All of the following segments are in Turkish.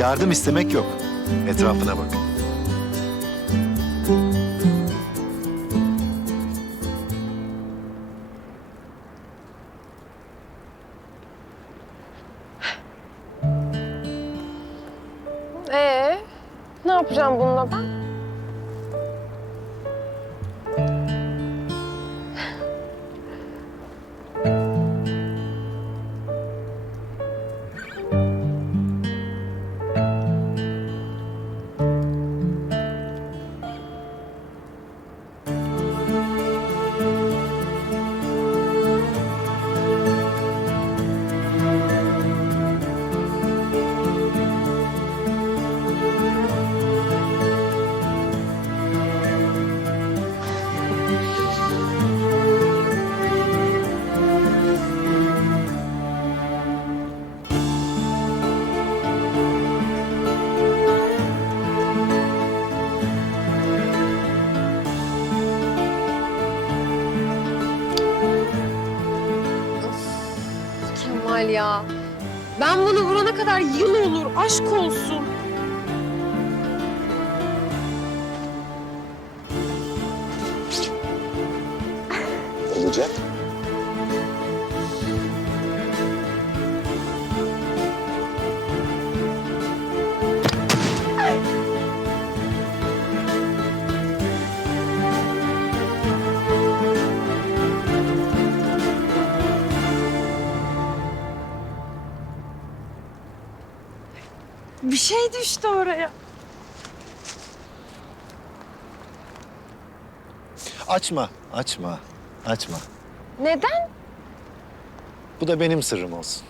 Yardım istemek yok. Etrafına bak. Ee, ne yapacağım bununla ben? Ya. Ben bunu vurana kadar yıl olur, aşk olsun. Olacak. Bir şey düştü oraya. Açma, açma, açma. Neden? Bu da benim sırrım olsun.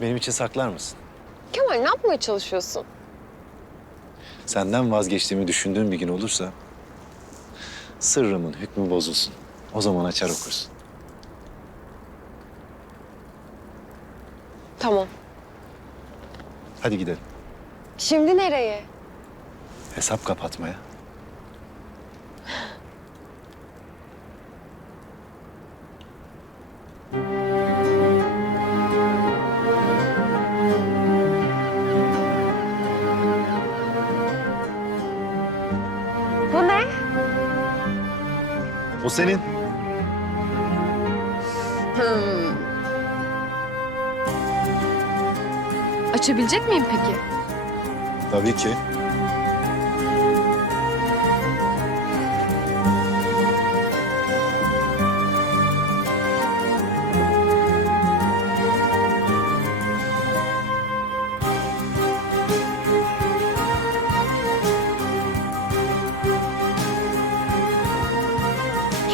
Benim için saklar mısın? Kemal ne yapmaya çalışıyorsun? Senden vazgeçtiğimi düşündüğün bir gün olursa... ...sırrımın hükmü bozulsun. O zaman açar okursun. Tamam. Hadi gidelim. Şimdi nereye? Hesap kapatmaya. Bu ne? O senin. Hmm. Açabilecek miyim peki? Tabii ki.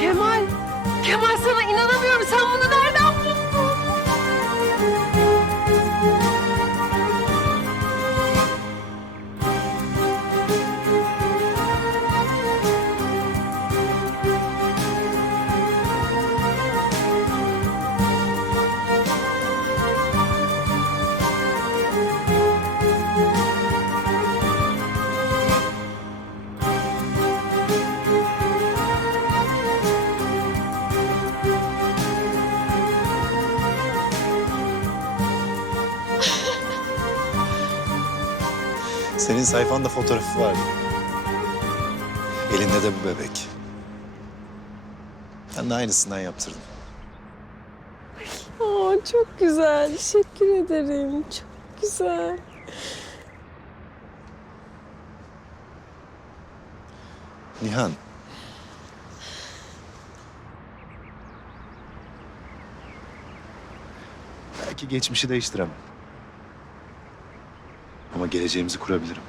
Kemal, Kemal sana Senin sayfanda fotoğrafı vardı. Elinde de bu bebek. Ben de aynısından yaptırdım. Aa, çok güzel. Teşekkür ederim. Çok güzel. Nihan. Belki geçmişi değiştiremem. Geleceğimizi kurabilirim.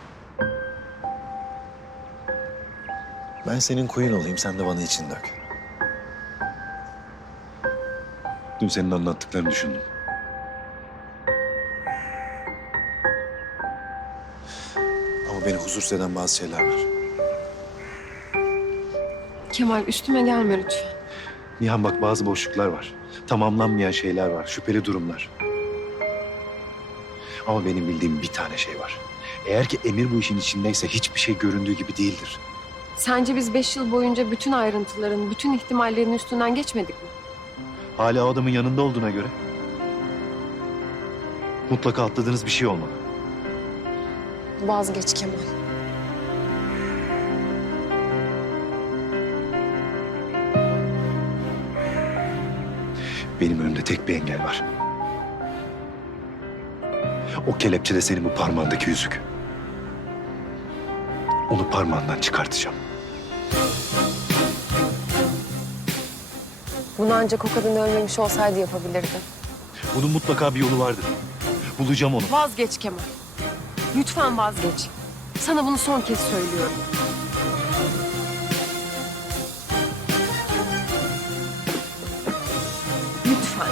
Ben senin kuyun olayım, sen de bana için dök. Dün senin anlattıklarını düşündüm. Ama beni huzursuz eden bazı şeyler var. Kemal üstüme gelme lütfen. Nihan bak bazı boşluklar var. Tamamlanmayan şeyler var, şüpheli durumlar. Ama benim bildiğim bir tane şey var. Eğer ki Emir bu işin içindeyse hiçbir şey göründüğü gibi değildir. Sence biz beş yıl boyunca bütün ayrıntıların, bütün ihtimallerin üstünden geçmedik mi? Hala o adamın yanında olduğuna göre. Mutlaka atladığınız bir şey olmalı. Vazgeç Kemal. Benim önümde tek bir engel var. O kelepçe de senin bu parmağındaki yüzük. Onu parmağından çıkartacağım. Bunu ancak o kadın ölmemiş olsaydı yapabilirdi. Bunun mutlaka bir yolu vardır. Bulacağım onu. Vazgeç Kemal. Lütfen vazgeç. Sana bunu son kez söylüyorum. Lütfen.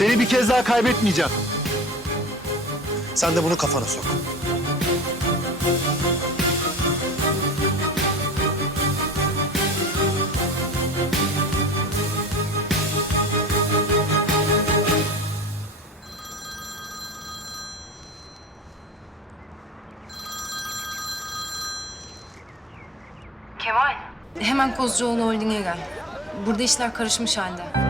Seni bir kez daha kaybetmeyeceğim. Sen de bunu kafana sok. Kemal. Hemen Kozcuoğlu Holding'e gel. Burada işler karışmış halde.